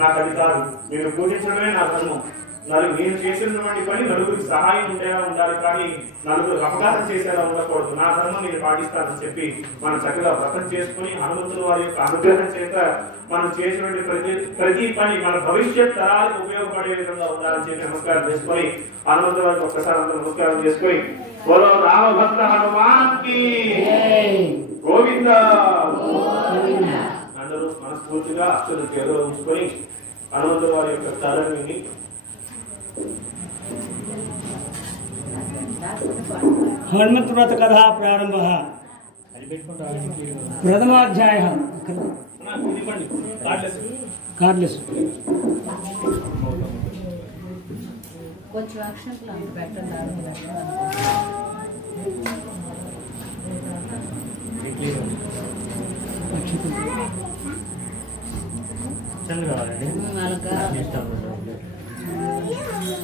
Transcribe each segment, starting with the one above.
నాకు అది కాదు, మీరు పూజించడమే నా ధర్మం. నేను చేసినటువంటి పని నలుగురికి సహాయం ఉండేలా ఉండాలి, కానీ నలుగురు అపకారం చేసేలా ఉండకూడదు. నా ధర్మం నేను పాటిస్తానని చెప్పి మనం చక్కగా వ్రతం చేసుకుని హనుమంతుల వారి యొక్క అనుగ్రహం చేత మనం చేసినటువంటి ప్రతి పని మన భవిష్యత్ తరాలకు ఉపయోగపడే విధంగా ఉండాలని చెప్పి నమస్కారం చేసుకొని హనుమంతుల వారికి ఒక్కసారి అందరూ నమస్కారం చేసుకొని బోలో రామభక్త హనుమాన్కి గోవింద. అందరూ మనస్ఫూర్తిగా అక్షర చేతిలో ఉంచుకొని హనుమంతుల వారి యొక్క తలని హనుమంత వ్రత కథా ప్రారంభ ప్రథమాధ్యాయ కార్డ్లెస్ కొంచెం అక్షంతలు పెట్టండి.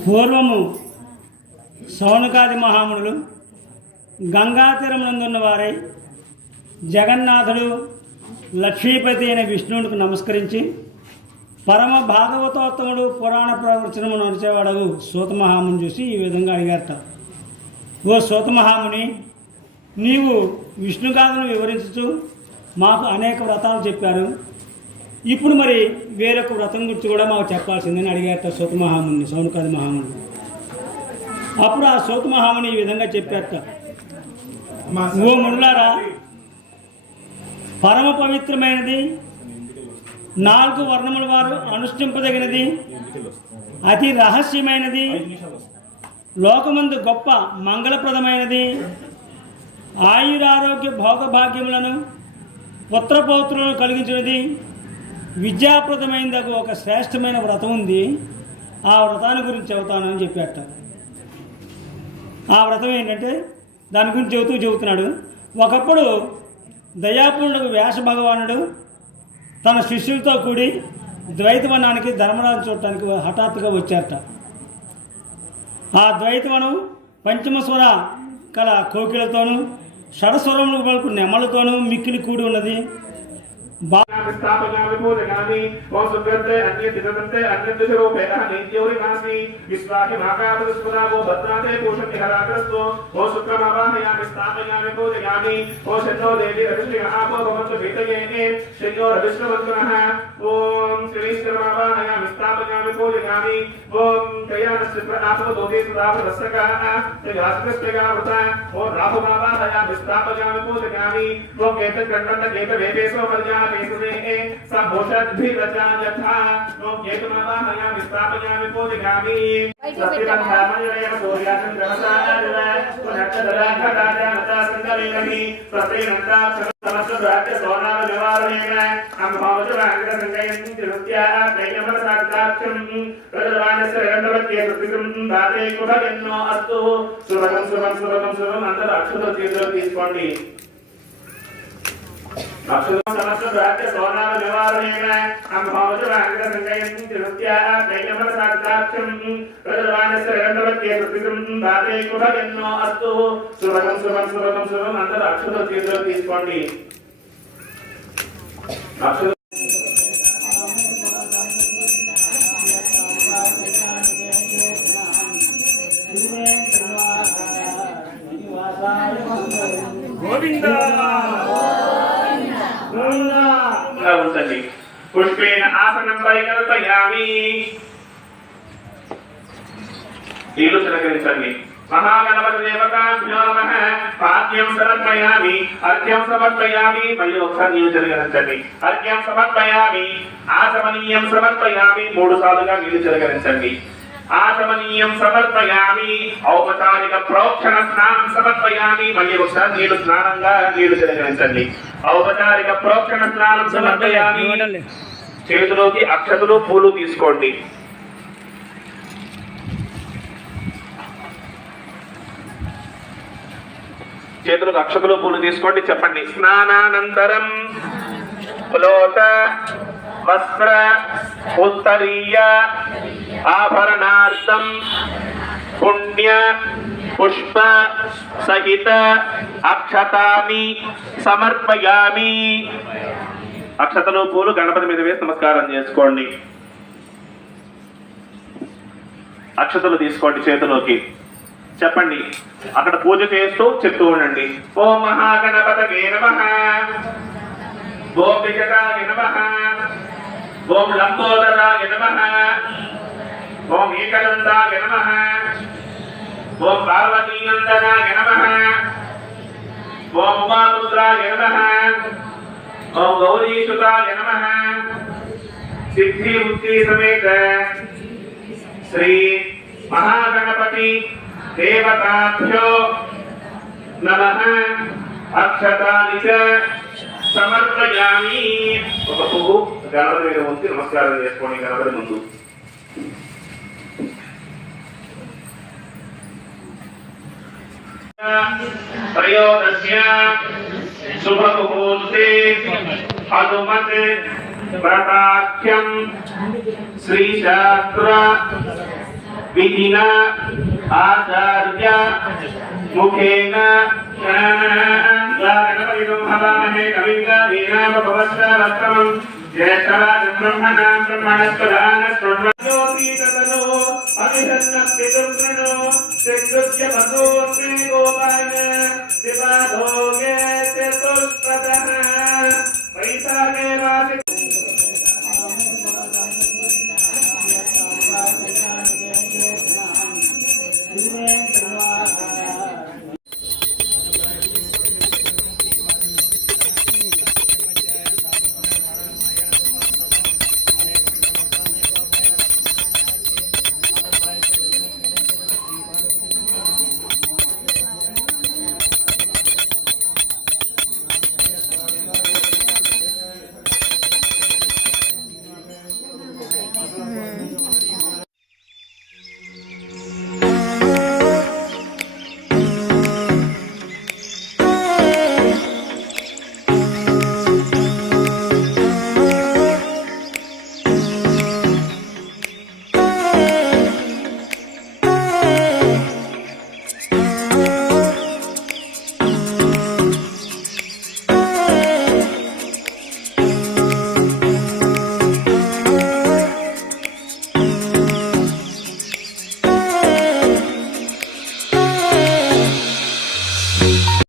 పూర్వము సౌనకాది మహామునులు గంగా తీరమునందున్న వారై జగన్నాథుడు లక్ష్మీపతి అయిన విష్ణువునికి నమస్కరించి పరమ భాగవతోత్తముడు పురాణ ప్రవచనము నడిచేవాడు సూతమహాముని చూసి ఈ విధంగా అడిగారట. ఓ సూతమహాముని, నీవు విష్ణుగాథను వివరించు మాకు అనేక వ్రతాలు చెప్పారు, ఇప్పుడు మరి వేరొక వ్రతం గురించి కూడా మాకు చెప్పాల్సిందని అడిగారట సూతమహాముని, సౌనకాది మహాముని. అప్పుడు ఆ సూతమహాముని ఈ విధంగా చెప్పారట. ఓ మునులారా, పరమ పవిత్రమైనది, 4 వర్ణముల వారు అనుష్ఠింపదగినది, అతి రహస్యమైనది, లోకమందు గొప్ప మంగళప్రదమైనది, ఆయురారోగ్య భోగభాగ్యములను పుత్రపౌత్రులను కలిగించినది, విద్యాప్రదమైనది ఒక శ్రేష్టమైన వ్రతం ఉంది. ఆ వ్రతాన్ని గురించి చెబుతానని చెప్పారట. ఆ వ్రతం ఏంటంటే దాని గురించి చెబుతున్నాడు. ఒకప్పుడు దయాపూర్ణుడు వ్యాస భగవానుడు తన శిష్యులతో కూడి ద్వైతవనానికి ధర్మరాజు చూడటానికి హఠాత్తుగా వచ్చారట. ఆ ద్వైతవనం పంచమస్వర కల కోకిలతోనూ షడస్వరములు పలుకు నెమలతోనూ మిక్కిలి కూడి ఉన్నది. स्थापयामि पूजयामि ओम सुगंधे अन्य दिगंते अन्य दिशरूपेण नित्योरिमासि विश्वाहि माकावस्पुरावो भद्राते पोषति हराग्रस्तो ओ शुक्रमावाहयामि स्थापयामि पूजयामि ओ शन्नो देवी रविश्रिः आपो भवन्तु भीतये शन्नो रविश्रवन्नः ओम श्रीश्रमावाहयामि स्थापयामि पूजयामि ओम कयानस्य आपो दोते सुदावरसकः त्रिगास्त्रस्तेगावृता ओ राहुमावाहयामि स्थापयामि पूजयामि ओम केतकण्डन्त केतवेदेशो मर्यादा सभोषद्भिरचायथा ओम केतुमावाहयामि स्थापयामि पूजयामि सत्यरन्धामयेन सूर्याचन्द्रमसादव पुनश्चदराघटाजानता सङ्गवेदहि सत्यनन्ता समस्तराज्य सोनाम निवारणेन अम्भवजराङ्गसङ्गयं तिरुत्या दैयमनसाक्षं प्रदवानस्य रण्डवत्ये सुकृतं दाते कुभगन्नो अस्तु शुभं शुभं शुभं शुभं अंतर अक्षतो చేతులు తీసుకోండి. अक्षुतं समस्त राज्य सोनाम निवारणेन अम्भवजराङ्गसङ्गयं तिरुत्या दैयमनसाक्षं प्रदवानस्य रण्डवत्ये सुकृतं दाते कुभगन्नो अस्तु शुभं शुभं शुभं शुभं अंतर अक्षतो చేతులు తీసుకోండి. గోవింద ఉంచండి. పుష్పేణ ఆసనం పరికల్పయామి. నీళ్లు చిలకరించండి. महागणपति देवताभ्यो नमः पाद्यं समर्पयामि अर्घ्यं समर्पयामि मयि ఒకసారి నీళ్లు చిలకరించండి अर्घ्यं समर्पयामि आचमनीयं समर्पयामि మూడు సార్లుగా నీళ్లు చిలకరించండి आचमनीयं समर्पयामि औपचारिक प्रोक्षण स्नानं समर्पयामि मयि ఒకసారి నీళ్లు స్నానంగా నీళ్లు చిలకరించండి औपचारिक प्रोक्षण स्नानं समर्पयामि చేతులోకి అక్షతలు పూలు తీసుకోండి చేతులకు అక్షతలు పూలు తీసుకోండి చెప్పండి స్నానానంతరం పులోత వస్త్ర ఉత్తరీయ ఆభరణార్థం పుణ్య పుష్ప సహిత అక్షతాని సమర్పయామి అక్షతలు పూలు గణపతి మీద వేసి నమస్కారం చేసుకోండి. అక్షతలు తీసుకోండి చేతిలోకి. చెప్పండి, అక్కడ పూజ చేస్తూ చెప్తూ ఉండండి. ఓం మహాగణపతగే నమః, ఓం విజటాయ నమః, ఓం లంబోదరాయ నమః, ఓం ఏకదంతాయ నమః, ఓం పార్వతీనందనాయ నమః, ఓం ఉమారుద్రాయ నమః, ఓం గౌరీసుతాయ నమః. సిద్ధి బుద్ధి సమేత శ్రీ మహాగణపతి దేవతాభ్యో నమః. అక్షతాని చ సమర్పయామి. ఒక పువ్వు గణపతి మీద ఉంచి నమస్కారం చేసుకోండి. గణపతి ముందు త్రయోదశ్య శుభముహూర్తే హనుమత్ వ్రతాఖ్యం శ్రీశాస్త్ర విధిన ఆచార్య ముఖేన గణపతిం హవామహే కవిం కవీనామభవత్సవత్తమం జ్యేష్ఠరాజం బ్రహ్మణాం బ్రహ్మణస్పదాన శృణ్వన్నో అవిహన్నః పితుర్గణో శ్రీకృత్య భగో